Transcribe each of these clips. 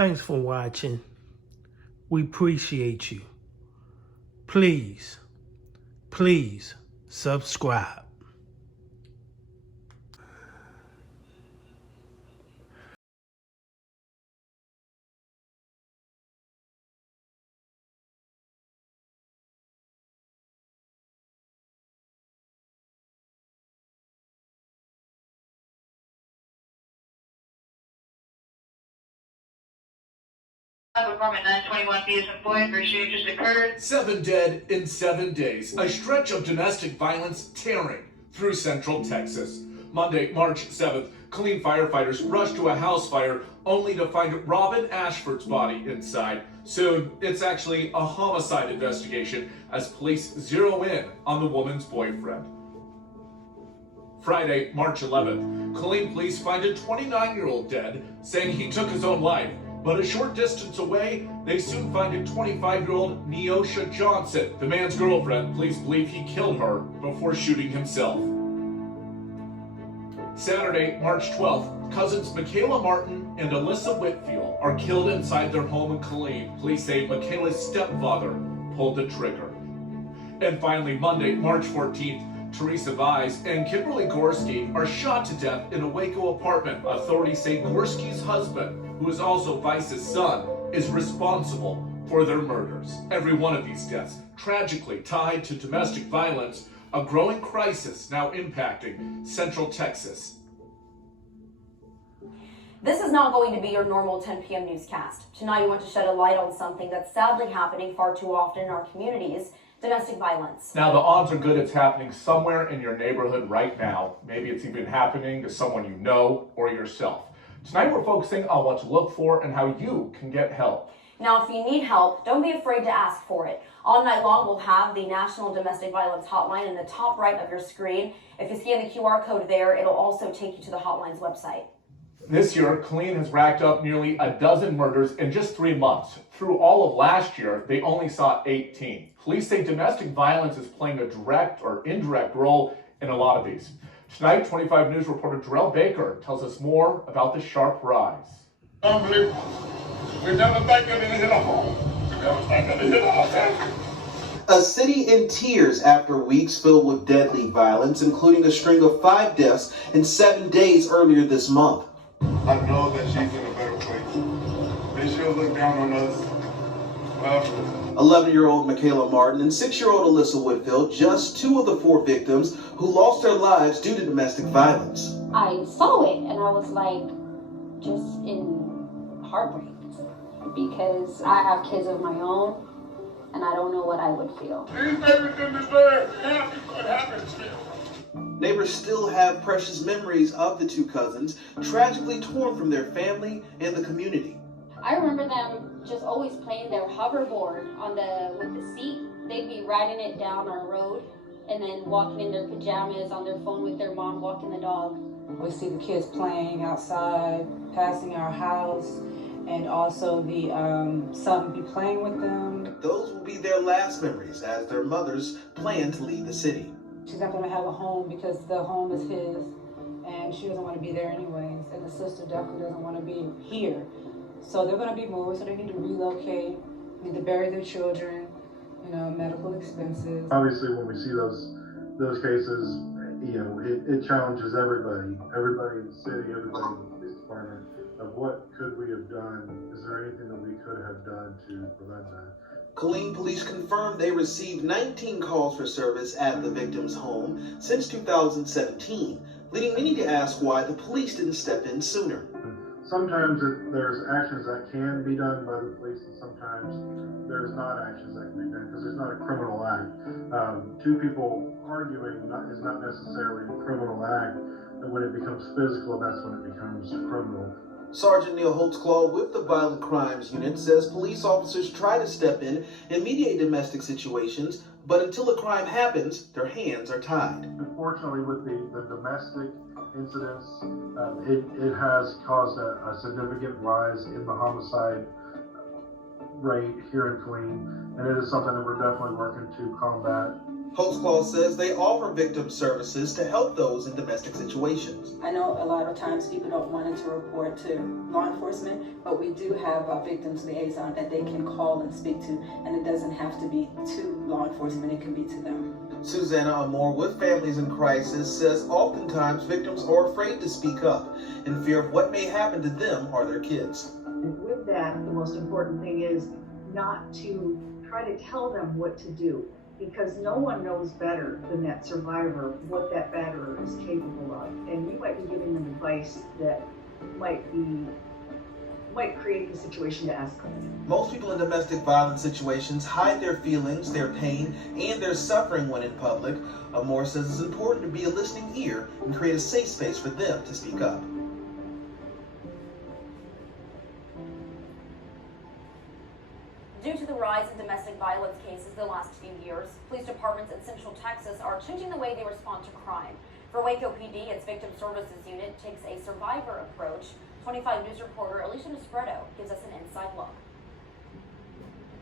Thanks for watching. We appreciate you. Please subscribe. Apartment 921 BSM Point, where shooting just occurred. 7 dead in 7 days. A stretch of domestic violence tearing through Central Texas. Monday, March 7th, Killeen firefighters rushed to a house fire only to find Robin Ashford's body inside. Soon, it's actually a homicide investigation as police zero in on the woman's boyfriend. Friday, March 11th, Killeen police find a 29-year-old dead, saying he took his own life. But a short distance away, they soon find a 25-year-old Neosha Johnson. The man's girlfriend, police believe he killed her before shooting himself. Saturday, March 12th, cousins Michaela Martin and Alyssa Whitfield are killed inside their home in Killeen. Police say Michaela's stepfather pulled the trigger. And finally, Monday, March 14th, Teresa Vise and Kimberly Gorski are shot to death in a Waco apartment. Authorities say Gorski's husband, who is also Vice's son, is responsible for their murders. Every one of these deaths tragically tied to domestic violence, a growing crisis now impacting Central Texas. This is not going to be your normal 10 p.m. newscast. Tonight, we want to shed a light on something that's sadly happening far too often in our communities: domestic violence. Now, the odds are good it's happening somewhere in your neighborhood right now. Maybe it's even happening to someone you know or yourself. Tonight, we're focusing on what to look for and how you can get help. Now, if you need help, don't be afraid to ask for it. All night long, we'll have the National Domestic Violence Hotline in the top right of your screen. If you scan the QR code there, it'll also take you to the hotline's website. This year, Killeen has racked up nearly a dozen murders in just 3 months. Through all of last year, they only saw 18. Police say domestic violence is playing a direct or indirect role in a lot of these. Tonight, 25 News reporter Jarrell Baker tells us more about the sharp rise. Unbelievable. We never think of it hit a home. We never think of it hit a house. A city in tears after weeks filled with deadly violence, including a string of 5 deaths in 7 days earlier this month. I know that she's in a better place. They should look down on us. 11-year-old Michaela Martin and 6-year-old Alyssa Whitfield, just 2 of the 4 victims who lost their lives due to domestic violence. I saw it and I was like, just in heartbreak, because I have kids of my own and I don't know what I would feel. These babies in this land can't be what happens to them. Neighbors still have precious memories of the 2 cousins, tragically torn from their family and the community. I remember them just always playing their hoverboard with the seat. They'd be riding it down our road and then walking in their pajamas on their phone with their mom walking the dog. We see the kids playing outside, passing our house, and also the son be playing with them. Those will be their last memories as their mothers plan to leave the city. She's not going to have a home because the home is his, and she doesn't want to be there anyways, and the sister definitely doesn't want to be here. So they're going to be moved, so they need to relocate, need to bury their children, medical expenses. Obviously, when we see those cases, it challenges everybody in the city, everybody in the police department, of what could we have done? Is there anything that we could have done to prevent that? Killeen police confirmed they received 19 calls for service at the victim's home since 2017, leading many to ask why the police didn't step in sooner. Sometimes there's actions that can be done by the police, and sometimes there's not actions that can be done because there's not a criminal act. 2 people arguing is not necessarily a criminal act, and when it becomes physical, that's when it becomes criminal. Sergeant Neil Holtzclaw with the Violent Crimes Unit says police officers try to step in and mediate domestic situations, but until a crime happens, their hands are tied. Unfortunately, with the domestic incidents, it has caused a significant rise in the homicide rate here in Killeen, and it is something that we're definitely working to combat. Host Claus says they offer victim services to help those in domestic situations. I know a lot of times people don't want it to report to law enforcement, but we do have a victims liaison that they can call and speak to, and it doesn't have to be to law enforcement, it can be to them. Susanna Amore with Families in Crisis says oftentimes victims are afraid to speak up in fear of what may happen to them or their kids. And with that, the most important thing is not to try to tell them what to do, because no one knows better than that survivor what that batterer is capable of. And you might be giving them advice that might create the situation to escalate. Most people in domestic violence situations hide their feelings, their pain, and their suffering when in public. Amore says it's important to be a listening ear and create a safe space for them to speak up. Due to the rise in domestic violence cases the last few years, police departments in Central Texas are changing the way they respond to crime. For Waco PD, its Victim Services Unit takes a survivor approach. 25 News reporter Alicia Nespreto gives us an inside look.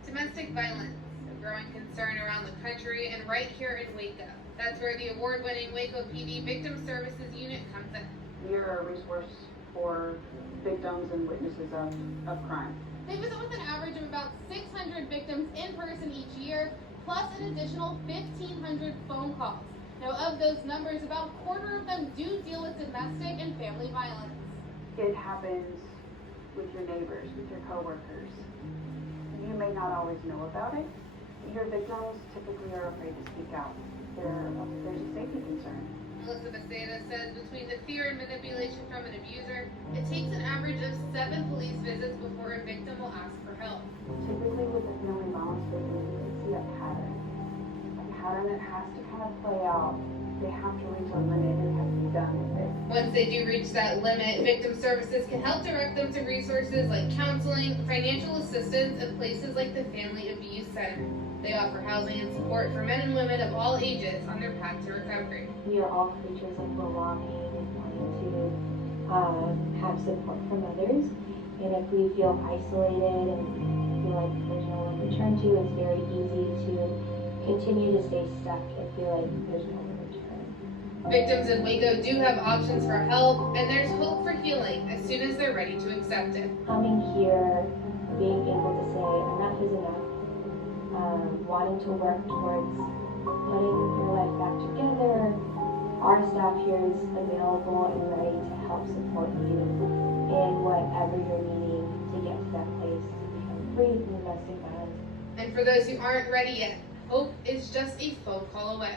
Domestic violence, a growing concern around the country and right here in Waco. That's where the award-winning Waco PD Victim Services Unit comes in. We are a resource for victims and witnesses of crime. They visit with an average of about 600 victims in person each year, plus an additional 1,500 phone calls. Now, of those numbers, about a quarter of them do deal with domestic and family violence. It happens with your neighbors, with your coworkers. You may not always know about it. Your victims typically are afraid to speak out. There's a safety concern. Melissa Beceda says between the fear and manipulation from an abuser, it takes an average of 7 police visits before a victim will ask for help. Typically with the family violence victims, you can see a pattern that has to kind of play out. They have to reach a limit and have to be done with it. Once they do reach that limit, victim services can help direct them to resources like counseling, financial assistance, and places like the Family Abuse Center. They offer housing and support for men and women of all ages on their path to recovery. We are all creatures of belonging and wanting to have support from others. And if we feel isolated and feel like there's no one to turn to, it's very easy to continue to stay stuck and feel like there's no one to turn. Victims in Waco do have options for help, and there's hope for healing as soon as they're ready to accept it. Coming here, being able to say enough is enough, wanting to work towards putting your life back together. Our staff here is available and ready to help support you in whatever you're needing to get to that place to become free from domestic violence. And for those who aren't ready yet, hope is just a phone call away.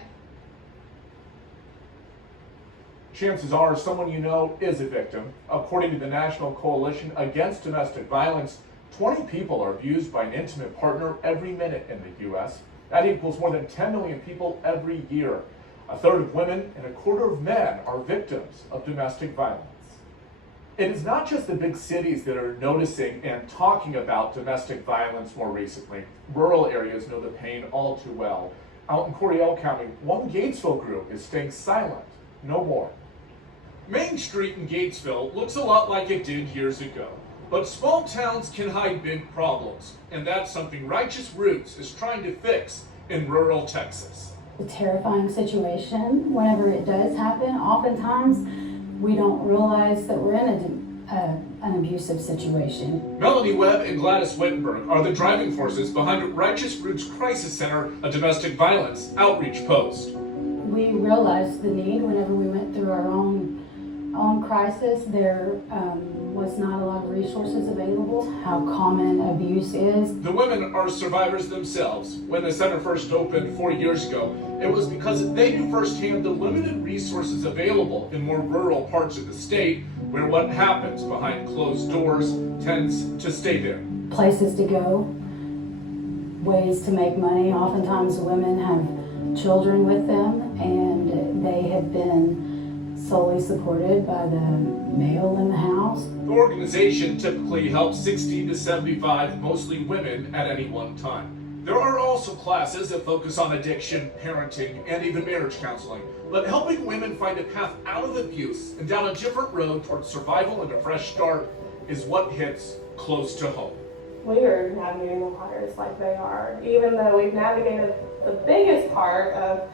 Chances are someone you know is a victim. According to the National Coalition Against Domestic Violence, 20 people are abused by an intimate partner every minute in the U.S. That equals more than 10 million people every year. A third of women and a quarter of men are victims of domestic violence. It is not just the big cities that are noticing and talking about domestic violence more recently. Rural areas know the pain all too well. Out in Coryell County, one Gatesville group is staying silent. No more. Main Street in Gatesville looks a lot like it did years ago. But small towns can hide big problems, and that's something Righteous Roots is trying to fix in rural Texas. A terrifying situation. Whenever it does happen, oftentimes we don't realize that we're in an abusive situation. Melanie Webb and Gladys Wittenberg are the driving forces behind Righteous Roots Crisis Center, a domestic violence outreach post. We realized the need whenever we went through our own crisis. There was not a lot of resources available, how common abuse is. The women are survivors themselves. When the center first opened 4 years ago, it was because they knew firsthand the limited resources available in more rural parts of the state, where what happens behind closed doors tends to stay there. Places to go, ways to make money. Oftentimes women have children with them, and they have been solely supported by the male in the house. The organization typically helps 60 to 75, mostly women, at any one time. There are also classes that focus on addiction, parenting, and even marriage counseling. But helping women find a path out of abuse and down a different road towards survival and a fresh start is what hits close to home. We are navigating the waters like they are. Even though we've navigated the biggest part of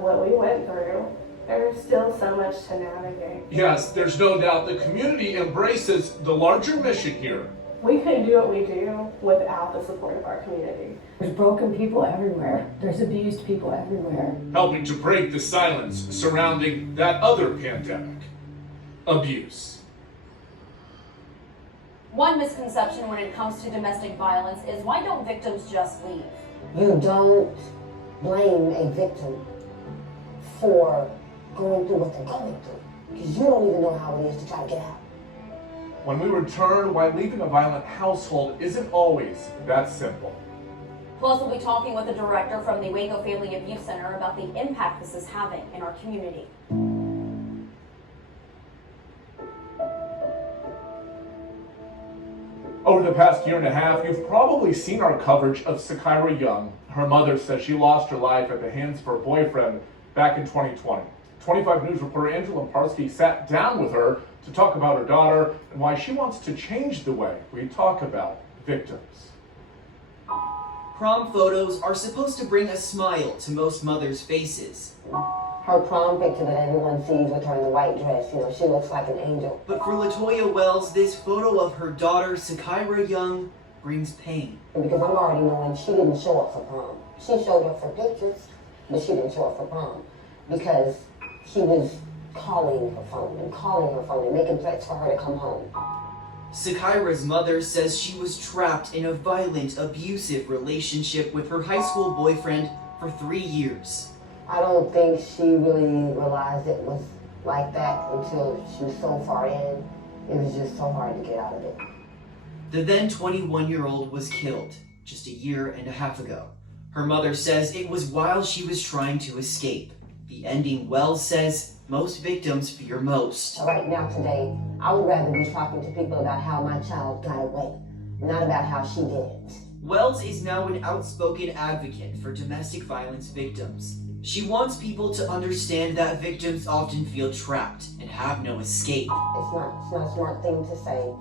what we went through. There's still so much to navigate. Yes, there's no doubt the community embraces the larger mission here. We couldn't do what we do without the support of our community. There's broken people everywhere. There's abused people everywhere. Helping to break the silence surrounding that other pandemic, abuse. One misconception when it comes to domestic violence is, why don't victims just leave? You don't blame a victim for going through what they're going through, because you don't even know how it is to try to get out. When we return, why leaving a violent household isn't always that simple. Plus, we'll be talking with the director from the Waco Family Abuse Center about the impact this is having in our community. Over the past year and a half, you've probably seen our coverage of Sakira Young. Her mother says she lost her life at the hands of her boyfriend back in 2020. 25 News reporter Angela Parsky sat down with her to talk about her daughter and why she wants to change the way we talk about victims. Prom photos are supposed to bring a smile to most mothers' faces. Her prom picture that everyone sees with her in the white dress, she looks like an angel. But for LaToya Wells, this photo of her daughter, Sakira Young, brings pain. Because I'm already knowing she didn't show up for prom. She showed up for pictures, but she didn't show up for prom. Because she was calling her phone and making threats for her to come home. Sakira's mother says she was trapped in a violent, abusive relationship with her high school boyfriend for 3 years. I don't think she really realized it was like that until she was so far in. It was just so hard to get out of it. The then 21-year-old was killed just a year and a half ago. Her mother says it was while she was trying to escape. The ending Wells says most victims fear most. Right now, today, I would rather be talking to people about how my child got away, not about how she did it. Wells is now an outspoken advocate for domestic violence victims. She wants people to understand that victims often feel trapped and have no escape. It's not a smart thing to say,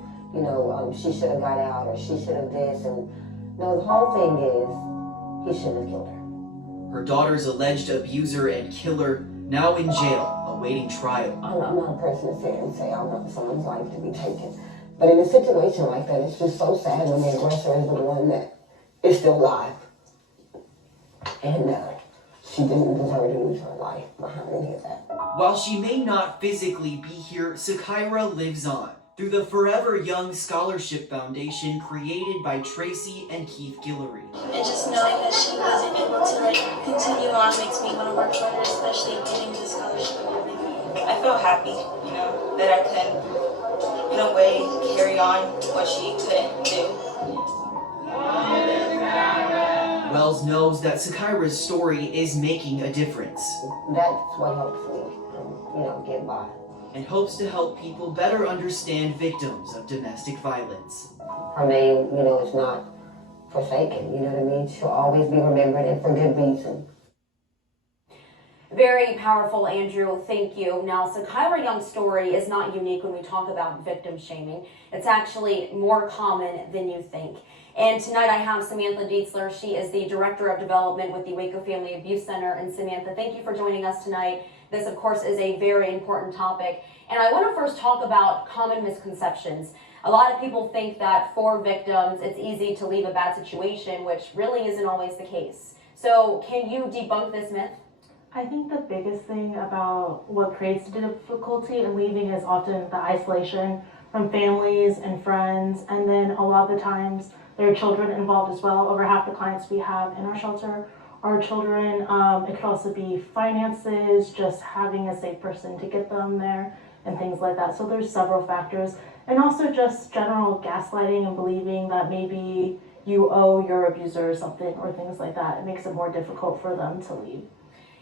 she should have got out or she should have this. And no, the whole thing is, he shouldn't have killed her. Her daughter's alleged abuser and killer now in jail, awaiting trial. I'm not a person to sit here and say I want someone's life to be taken. But in a situation like that, it's just so sad when the aggressor is the one that is still alive. And she didn't deserve to lose her life behind any of that. While she may not physically be here, Sakira lives on through the Forever Young Scholarship Foundation created by Tracy and Keith Guillory. And just knowing that she wasn't able to continue on makes me want to work harder, especially getting the scholarship and everything. I feel happy, that I can, in a way, carry on what she couldn't do. Wells knows that Sakira's story is making a difference. That's what helps me, get by. And hopes to help people better understand victims of domestic violence. Her name, is not forsaken, you know what I mean? She'll always be remembered, and for good reason. Very powerful, Andrew. Thank you. Now, Sakira Young's story is not unique when we talk about victim shaming. It's actually more common than you think. And tonight I have Samantha Dietzler. She is the Director of Development with the Waco Family Abuse Center. And Samantha, thank you for joining us tonight. This, of course, is a very important topic. And I want to first talk about common misconceptions. A lot of people think that for victims, it's easy to leave a bad situation, which really isn't always the case. So can you debunk this myth? I think the biggest thing about what creates the difficulty in leaving is often the isolation from families and friends, and then a lot of the times there are children involved as well. Over half the clients we have in our shelter are children. It could also be finances, just having a safe person to get them there, and things like that. So there's several factors, and also just general gaslighting and believing that maybe you owe your abuser something or things like that. It makes it more difficult for them to leave.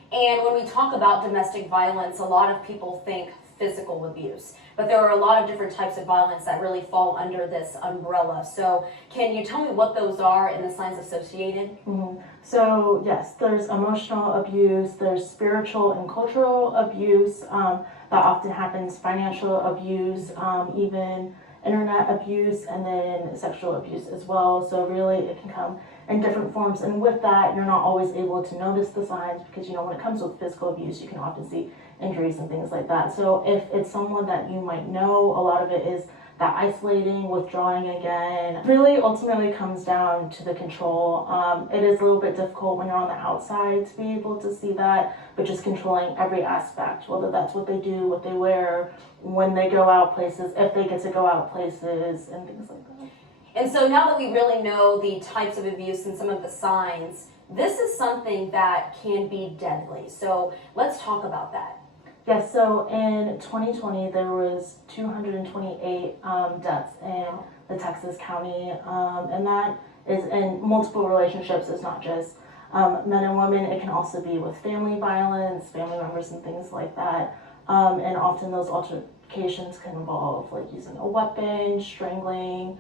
And when we talk about domestic violence, a lot of people think physical abuse, but there are a lot of different types of violence that really fall under this umbrella. So can you tell me what those are and the signs associated? Mm-hmm. So yes, there's emotional abuse, there's spiritual and cultural abuse that often happens, financial abuse, even internet abuse and then sexual abuse as well. So really it can come in different forms, and with that you're not always able to notice the signs because when it comes with physical abuse you can often see injuries and things like that. So if it's someone that you might know, a lot of it is that isolating, withdrawing again, really ultimately comes down to the control. It is a little bit difficult when you're on the outside to be able to see that, but just controlling every aspect, whether that's what they do, what they wear, when they go out places, if they get to go out places, and things like that. And so now that we really know the types of abuse and some of the signs, this is something that can be deadly. So let's talk about that. Yes, so in 2020, there was 228 deaths in the Texas County, and that is in multiple relationships. It's not just men and women. It can also be with family violence, family members, and things like that. And often those altercations can involve like using a weapon, strangling,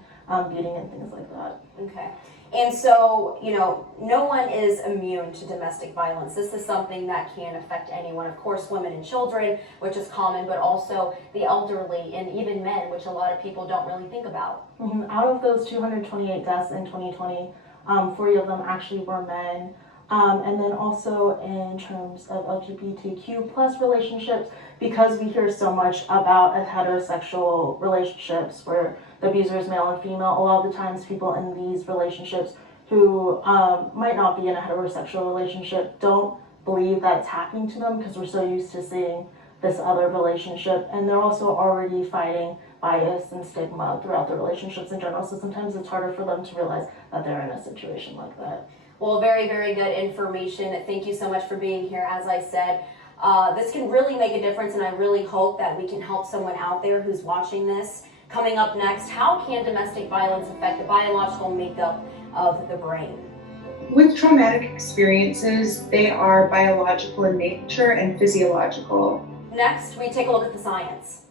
beating, and things like that. Okay. And so, no one is immune to domestic violence. This is something that can affect anyone. Of course, women and children, which is common, but also the elderly and even men, which a lot of people don't really think about. Out of those 228 deaths in 2020, 40 of them actually were men. And then also in terms of LGBTQ plus relationships, because we hear so much about heterosexual relationships where the abuser is male and female, a lot of the times people in these relationships who might not be in a heterosexual relationship don't believe that it's happening to them because we're so used to seeing this other relationship, and they're also already fighting bias and stigma throughout their relationships in general, so sometimes it's harder for them to realize that they're in a situation like that. Well, very, very good information. Thank you so much for being here. As I said, this can really make a difference, and I really hope that we can help someone out there who's watching this. Coming up next, how can domestic violence affect the biological makeup of the brain? With traumatic experiences, they are biological in nature and physiological. Next, we take a look at the science.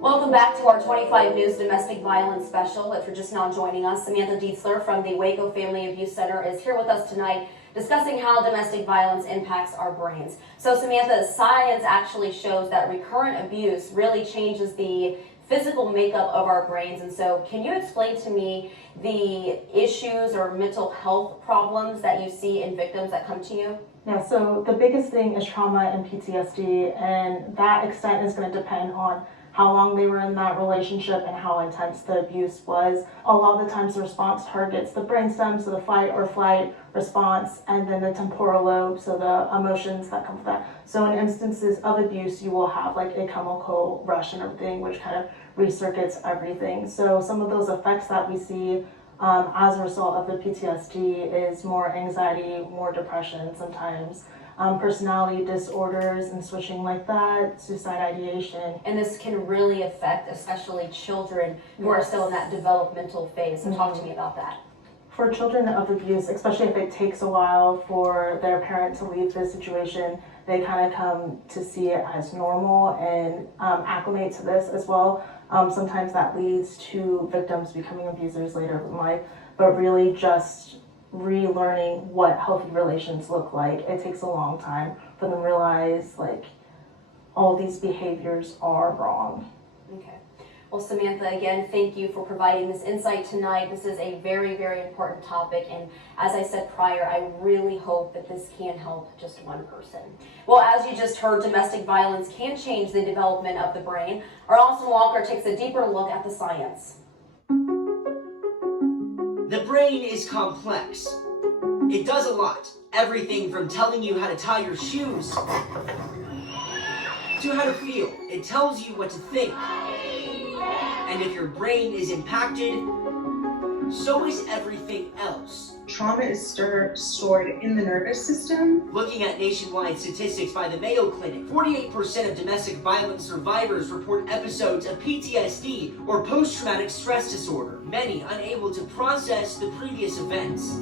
Welcome back to our 25 News Domestic Violence Special. If you're just now joining us, Samantha Dietzler from the Waco Family Abuse Center is here with us tonight discussing how domestic violence impacts our brains. So Samantha, science actually shows that recurrent abuse really changes the physical makeup of our brains. And so can you explain to me the issues or mental health problems that you see in victims that come to you? Yeah, so the biggest thing is trauma and PTSD, and that extent is going to depend on how long they were in that relationship and how intense the abuse was. A lot of the times the response targets the brainstem, so the fight or flight response, and then the temporal lobe, so the emotions that come from that. So in instances of abuse, you will have like a chemical rush and everything, which kind of recircuits everything. So some of those effects that we see as a result of the PTSD is more anxiety, more depression sometimes, personality disorders and switching like that, suicide ideation. And this can really affect especially children who are still in that developmental phase. So talk to me about that. For children of abuse, especially if it takes a while for their parent to leave the situation, they kind of come to see it as normal and acclimate to this as well. Sometimes that leads to victims becoming abusers later in life, but really just relearning what healthy relations look like. It takes a long time for them to realize like all these behaviors are wrong. Okay. Well, Samantha, again, thank you for providing this insight tonight. This is a very, very important topic, and as I said prior, I really hope that this can help just one person. Well, as you just heard, domestic violence can change the development of the brain. Our Austin Walker takes a deeper look at the science. The brain is complex. It does a lot. Everything from telling you how to tie your shoes to how to feel. It tells you what to think. And if your brain is impacted, so is everything else. Trauma is stored in the nervous system. Looking at nationwide statistics by the Mayo Clinic, 48% of domestic violence survivors report episodes of PTSD or post-traumatic stress disorder, many unable to process the previous events.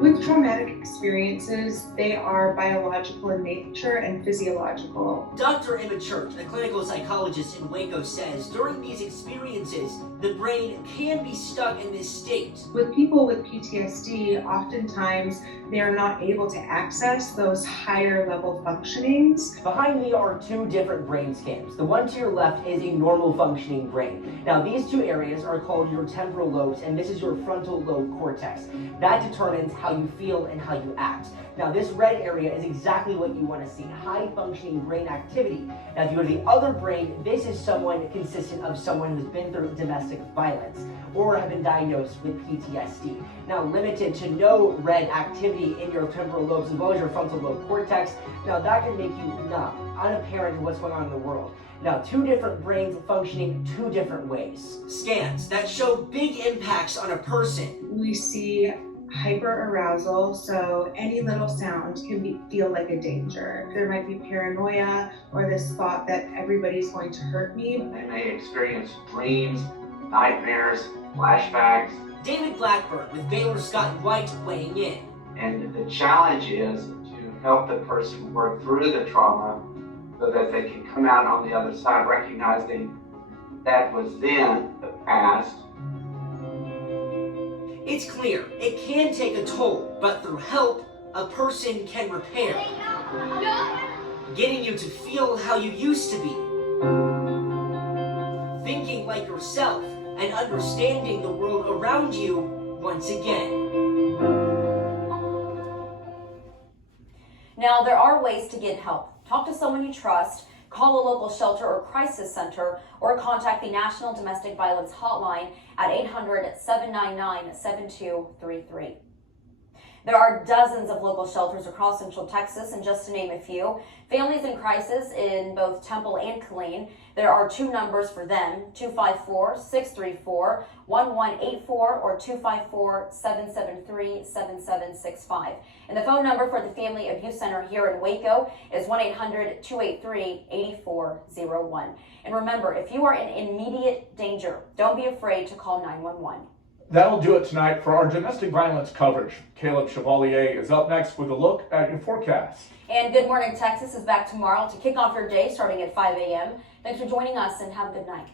With traumatic experiences, they are biological in nature and physiological. Dr. Emma Church, a clinical psychologist in Waco, says during these experiences, the brain can be stuck in this state. With people with PTSD, oftentimes they are not able to access those higher level functionings. Behind me are two different brain scans. The one to your left is a normal functioning brain. Now, these two areas are called your temporal lobes, and this is your frontal lobe cortex. That determines how you feel and how you act. Now, this red area is exactly what you want to see, high functioning brain activity. Now, if you go to the other brain, this is someone consistent of someone who's been through domestic violence or have been diagnosed with PTSD. Now, limited to no red activity in your temporal lobes as well as your frontal lobe cortex. Now, that can make you numb, unapparent to what's going on in the world. Now, two different brains functioning two different ways. Scans that show big impacts on a person. We see hyperarousal, so any little sound can feel like a danger. There might be paranoia or this thought that everybody's going to hurt me. They may experience dreams, nightmares, flashbacks. David Blackburn with Baylor Scott and White weighing in. And the challenge is to help the person work through the trauma so that they can come out on the other side recognizing that was then the past. It's clear, it can take a toll, but through help, a person can repair. Getting you to feel how you used to be. Thinking like yourself and understanding the world around you once again. Now, there are ways to get help. Talk to someone you trust, call a local shelter or crisis center, or contact the National Domestic Violence Hotline at 800-799-7233. There are dozens of local shelters across Central Texas, and just to name a few, Families in Crisis in both Temple and Killeen. There are two numbers for them, 254-634-1184 or 254-773-7765. And the phone number for the Family Abuse Center here in Waco is 1-800-283-8401. And remember, if you are in immediate danger, don't be afraid to call 911. That'll do it tonight for our domestic violence coverage. Caleb Chevalier is up next with a look at your forecast. And Good Morning Texas is back tomorrow to kick off your day starting at 5 a.m. Thanks for joining us and have a good night.